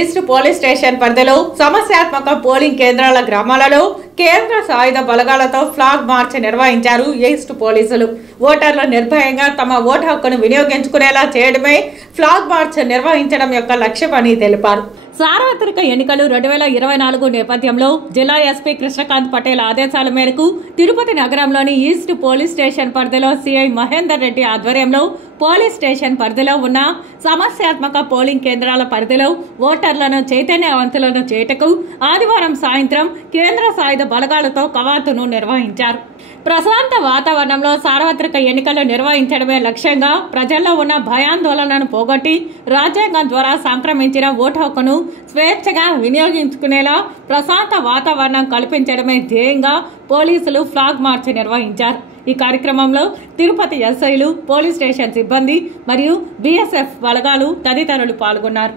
East police station పరిధిలో సమస్యాత్మక polling కేంద్రాల గ్రామాలలో కేంద్ర సాయుధ బలగాలతో ఫ్లాగ్ మార్చ్ నిర్వహించారు ఈస్ట్ పోలీసులు. ఓటర్లు నిర్భయంగా తమ ఓటు హక్కును వినియోగించుకునేలా చేయడమే ఫ్లాగ్ మార్చ్ నిర్వహించడం యొక్క లక్ష్యమని తెలిపారు. సార్వత్రిక ఎన్నికలు 2024 నేపథ్యంలో జిల్లా ఎస్పీ కృష్ణకాంత్ పటేల్ ఆదేశాల మేరకు తిరుపతి నగరంలోని ఈస్ట్ పోలీస్ స్టేషన్ పరిధిలో సిఐ మహేందర్ రెడ్డి ఆధ్వర్యంలో పోలీస్ స్టేషన్ పరిధిలో ఉన్న సమస్యాత్మక పోలింగ్ కేంద్రాల పరిధిలో ఓటర్లను చైతన్యవంతులను చేయటకు ఆదివారం సాయంత్రం కేంద్ర సాయుధ బలగాలతో కవాతును నిర్వహించారు. ప్రశాంత వాతావరణంలో సార్వత్రిక ఎన్నికలు నిర్వహించడమే లక్ష్యంగా ప్రజల్లో ఉన్న భయాందోళనను పోగొట్టి రాజ్యాంగం ద్వారా సంక్రమించిన ఓటు హక్కును స్వేచ్ఛగా వినియోగించుకునేలా ప్రశాంత వాతావరణం కల్పించడమే ధ్యేయంగా పోలీసులు ఫ్లాగ్ మార్చ్ నిర్వహించారు. ఈ కార్యక్రమంలో తిరుపతి ఎస్ఐలు, పోలీస్ స్టేషన్ సిబ్బంది మరియు బీఎస్ఎఫ్ బలగాలు తదితరులు పాల్గొన్నారు.